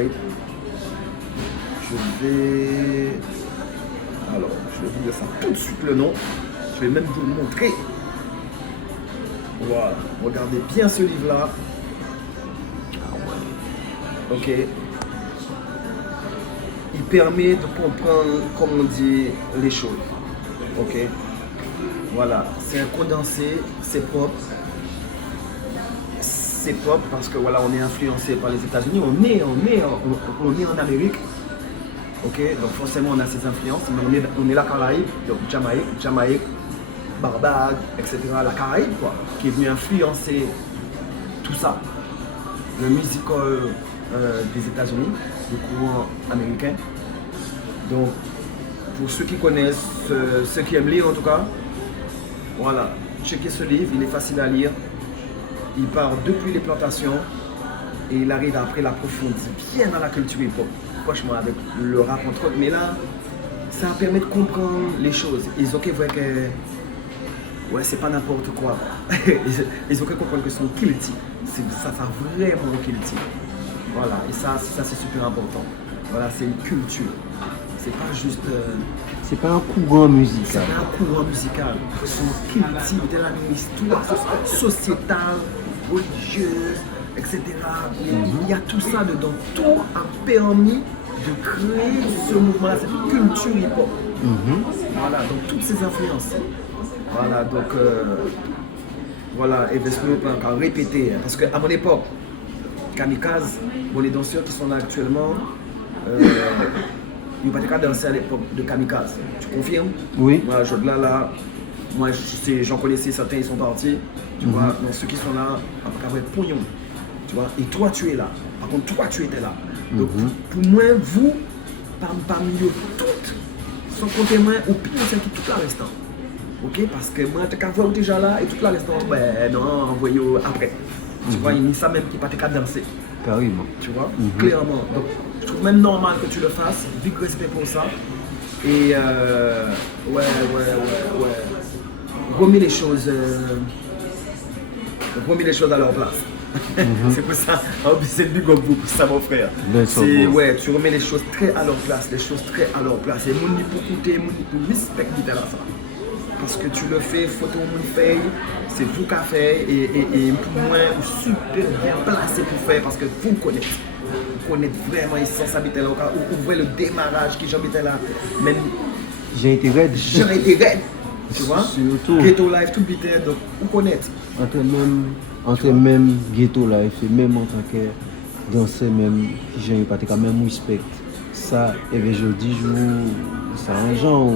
Je vais vous dire ça tout de suite le nom. Je vais même vous le montrer. Voilà, regardez bien ce livre-là. Ok. Il permet de comprendre, comme on dit, les choses. Ok. Voilà, c'est un condensé, c'est propre. C'est propre parce que voilà, on est influencé par les États-Unis, on est en Amérique. Ok, donc forcément on a ces influences, mais on est la Caraïbe, donc Jamaïque, Barbade, etc. La Caraïbe quoi, qui est venue influencer tout ça. Le musical des États-Unis, le courant américain. Donc pour ceux qui connaissent, ceux qui aiment lire en tout cas, voilà, checkez ce livre, il est facile à lire. Il part depuis les plantations et il arrive après l'approfondir bien dans la culture hip-hop. Franchement, avec le rap entre autres. Mais là, ça permet de comprendre les choses. Ils ont qu'à voir que ouais, c'est pas n'importe quoi. Ils ont qu'à comprendre que son kilti, ça vraiment kilti. Voilà, et ça c'est super important. Voilà, c'est une culture. C'est pas juste. C'est pas un courant musical. C'est pas un courant musical. Son kilti, de la histoire sociétale, religieuse, etc. Il y a tout ça dedans. Tout a permis de créer ce mouvement-là, cette culture hip-hop. Voilà, donc toutes ces influences. Voilà, donc voilà, et Snoop a répété, parce qu'à mon époque, Kamikaze, bon, les danseurs qui sont là actuellement, ils n'ont pas dansé à l'époque de Kamikaze. Tu confirmes? Oui. Moi, moi j'en connaissais certains, ils sont partis. Tu vois, donc ceux qui sont là, après pognon. Tu vois, et toi tu es là. Par contre, toi tu étais là. Donc pour moi, vous, parmi eux toutes, sans compter moi, au pire, c'est qui toute la restant. Ok, parce que moi, tu as déjà là et toute la restant, ben non, envoyez après. Tu vois, il n'y a ça même qui n'est pas qu'à danser. Carrément. Tu vois, clairement. Donc, je trouve même normal que tu le fasses, big respect pour ça. Et ouais. Remets les choses à leur place. C'est pour ça, c'est le big up vous pour ça mon frère. C'est ouais, tu remets les choses très à leur place, Et mon ni pour écouter, mon ni pour respecter la ça. Parce que tu le fais, photo mon fait, c'est vous qui fait et pour moi super bien placé pour faire parce que vous connaissez. Vous connaissez vraiment les sens habiter là, vous voyez le démarrage qui j'habitais là. Même j'ai été raide. Tu vois? Surtout. Ghetto Life, tout bité, donc vous connaissez. Entre même Ghetto Life et même en tant que danseur, même j'ai pas quand même respect. Ça, et bien je dis, c'est un genre,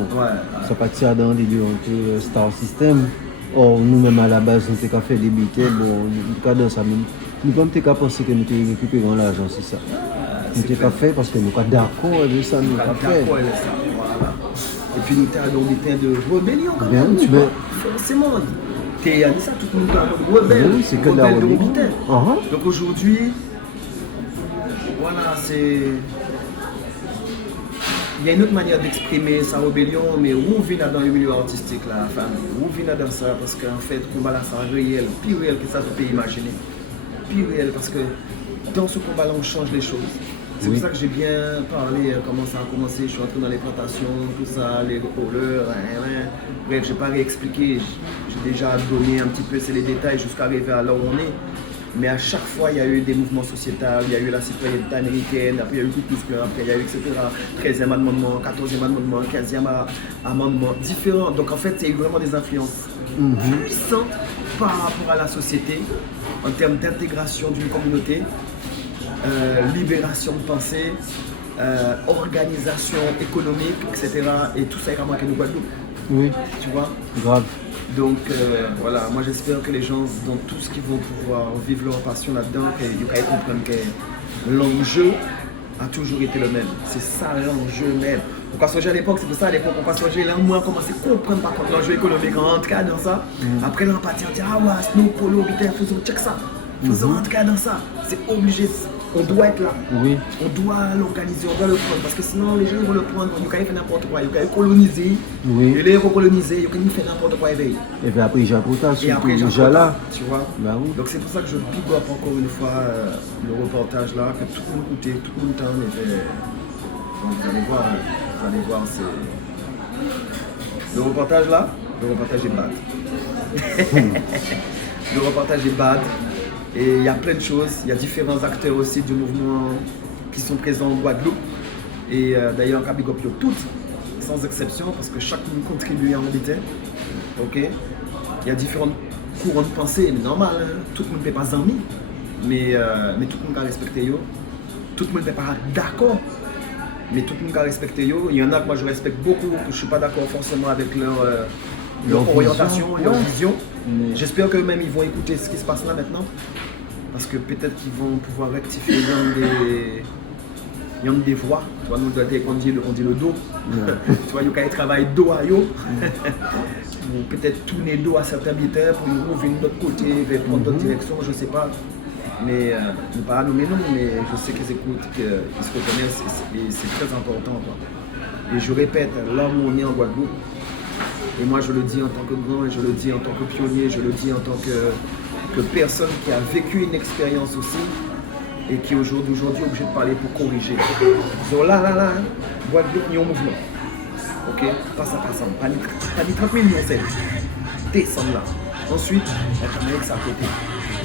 ça partit dans les deux entre Star System. Or, nous-mêmes à la base, nous avons fait des billets, bon, nous dans ça même. Nous avons pensé que nous avons récupéré l'argent, c'est ça. Nous avons fait parce que nous sommes d'accord avec ça, nous avons fait. Et puis nous avons des temps de rébellion quand même. Forcément, tu as dit ça, tout le monde est en rebelle. Oui, c'est que de la rébellion. Donc aujourd'hui, voilà, c'est. Il y a une autre manière d'exprimer sa rébellion, mais où on vit dans le milieu artistique, la famille, où on vit dans ça, parce qu'en fait, le combat là, c'est réel, plus réel que ça, tu peux imaginer. Plus réel, parce que dans ce combat là, on change les choses. C'est pour ça que j'ai bien parlé, comment ça a commencé, je suis entré dans les plantations, tout ça, les haut-parleurs, bref, je n'ai pas réexpliqué, j'ai déjà donné un petit peu les détails jusqu'à arriver à là où on est. Mais à chaque fois, il y a eu des mouvements sociétaux, il y a eu la citoyenneté américaine, après il y a eu tout ce après il y a eu etc. 13e amendement, 14e amendement, 15e amendement, différents. Donc en fait, il y a eu vraiment des influences puissantes par rapport à la société, en termes d'intégration d'une communauté, libération de pensée, organisation économique, etc. Et tout ça est vraiment que nous Guadeloupe. Oui. Tu vois? Grave. Donc voilà, moi j'espère que les gens, dans tout ce qu'ils vont pouvoir vivre leur passion là-dedans, qu'ils comprennent que l'enjeu a toujours été le même. C'est ça l'enjeu même. Pourquoi songer à l'époque, c'est pour ça à l'époque, pourquoi songer là, moi, commencer à comprendre par contre l'enjeu économique, en tout cas dans ça. Après l'empathie, on dit ah ouais, Snoop, Polo, putain, faisons check ça. Faisons en tout cas dans ça. C'est obligé. On doit être là. Oui. On doit l'organiser, on doit le prendre. Parce que sinon, les gens vont le prendre, ils vont faire n'importe quoi. Ils vont coloniser. Oui. Et les recoloniser, ils vont faire n'importe quoi. Et puis après, ils apportent et après, déjà là. Tu vois. Bah oui. Donc c'est pour ça que je big up encore une fois le reportage là, que tout le monde écoutait, tout le monde temps était. Donc vous allez voir, c'est. Le reportage là, le reportage est bad. Le reportage est bad. Et il y a plein de choses, il y a différents acteurs aussi du mouvement qui sont présents en Guadeloupe. Et d'ailleurs, big up toutes, sans exception, parce que chacun contribue en habitant. Ok. Il y a différents courants de pensée, mais normal, hein? Tout le monde ne fait pas amis, mais tout le monde a respecté yo. Tout le monde ne fait pas d'accord, mais tout le monde a respecté yo. Il y en a que moi je respecte beaucoup, que je ne suis pas d'accord forcément avec leur orientation, leur vision. J'espère qu'eux-mêmes ils vont écouter ce qui se passe là maintenant. Parce que peut-être qu'ils vont pouvoir rectifier des voix. Tu vois, nous, on dit le dos. Tu vois, il y a un travail dos à yo. Ou peut-être tourner le dos à certains militaires pour nous ouvrir de l'autre côté, vers prendre d'autres directions, je ne sais pas. Mais ne pas nommer non, mais je sais qu'ils écoutent, qu'ils se reconnaissent et c'est très important. Quoi. Et je répète, là où on est en Guadeloupe, et moi je le dis en tant que grand, et je le dis en tant que pionnier, je le dis en tant que personne qui a vécu une expérience aussi et qui aujourd'hui est obligé de parler pour corriger. Donc là, Guadeloupe, il y a un mouvement. Ok, pas ça, pas ni 30 000 millions, descendre là. Ensuite, la Jamaïque, c'est à côté.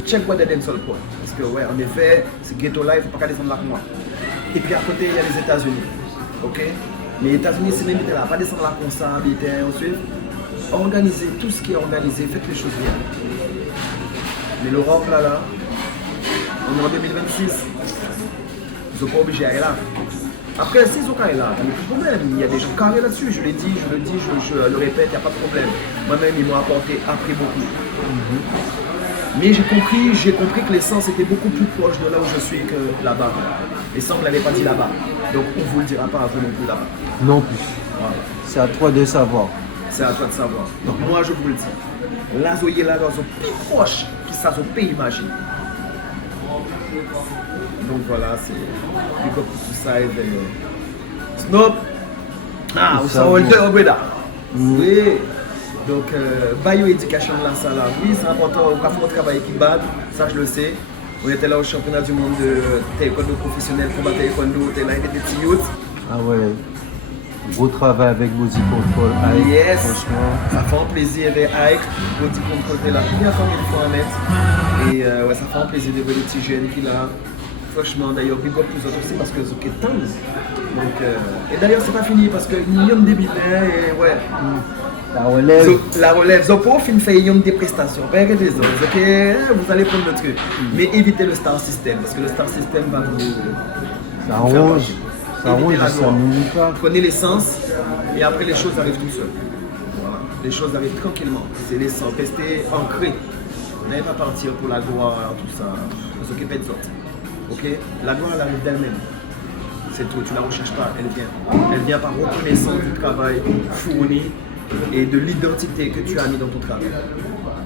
Check Guadeloupe d'un seul point. Parce que, ouais, en effet, c'est ghetto là, il ne faut pas descendre là pour moi. Et puis à côté, il y a les États-Unis. Ok, mais les États-Unis, c'est même là, pas descendre là comme ça, ensuite, organisez tout ce qui est organisé, faites les choses bien. Mais l'Europe, là, on est en 2026. Ils sont pas obligés d'aller là. Après, s'ils sont carrés là, il n'y a plus de problème. Il y a des gens carrés là-dessus, je le dis, je le répète, il n'y a pas de problème. Moi-même, ils m'ont appris beaucoup. Mais j'ai compris que l'essence était beaucoup plus proche de là où je suis que là-bas. Et ça, on ne l'avait pas dit là-bas. Donc, on ne vous le dira pas à vous non plus là-bas. Non plus. Voilà. C'est à toi de savoir. C'est à toi de savoir. Donc, moi, je vous le dis. Là, vous êtes là dans un plus proche qui ça, au pays magique. Donc voilà, c'est big up pour tout ça. Et Snoop, vous savez, on est là. Oui. Donc, bioéducation là, ça là, oui, c'est important. On va faire un travail qui bat, ça je le sais. On était là au championnat du monde de taekwondo professionnel, combat taekwondo, on était là avec des petits youths. Ah ouais. Beau travail avec Body Control, Ike. Yes, franchement. Ça fait un plaisir avec Ike. Body Control était là première fois qu'il faut en mettre. Et ouais, ça fait un plaisir de voir les petits jeunes qui là. Franchement, d'ailleurs, big up plus autres aussi parce que c'est temps. Donc, et d'ailleurs, c'est pas fini parce que nous avons des billets et ouais. La relève. So, pour finir, il y a des prestations. Pas des autres. Ok, vous allez prendre le truc. Mais évitez le star system parce que le star system va vous. Ça arrange. Ça arrange, ça mouille pas. Prenez l'essence et après les choses arrivent tout seul. Voilà. Les choses arrivent tranquillement. C'est l'essence. Restez ancré. N'allez pas partir pour la gloire, tout ça. Vous occupez de autres. Ok, la gloire elle arrive d'elle-même. C'est tout, tu ne la recherches pas, elle vient. Elle vient par reconnaissance du travail fourni et de l'identité que tu as mis dans ton travail.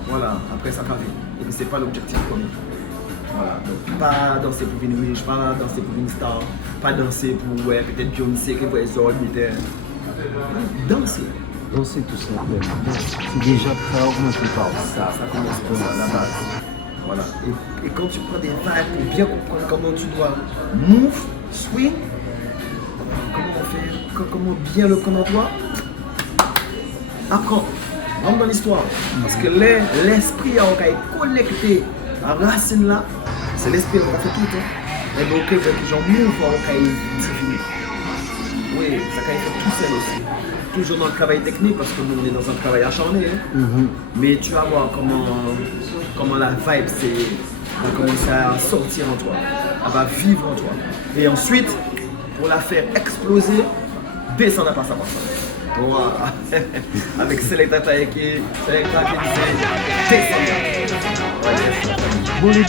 Voilà, après ça arrive. Et puis c'est pas l'objectif commun. Voilà, donc pas danser pour une riche, pas danser pour une star, pas danser pour ouais, peut-être Beyoncé qui voit les ordres militaires. Danser. Danser tout simplement. C'est déjà très augmenté par ça. Ça commence par ça, la base. Voilà. Et quand tu prends des vagues pour bien comprendre comment tu dois move, swing, comment bien le connaître toi, apprends, rentre dans l'histoire. Parce que l'esprit a été connecté à la racine là, c'est l'esprit qui a fait tout. Hein. Et donc, les gens move a été défini. Oui, ça a été tout seul aussi. Toujours dans le travail technique parce que nous on est dans un travail acharné. Hein. Mais tu vas voir comment la vibe va commencer à sortir en toi, elle va vivre en toi. Et ensuite, pour la faire exploser, descendre à passer à passer. Voilà. Avec Selecta qui dit descendre. Bullet.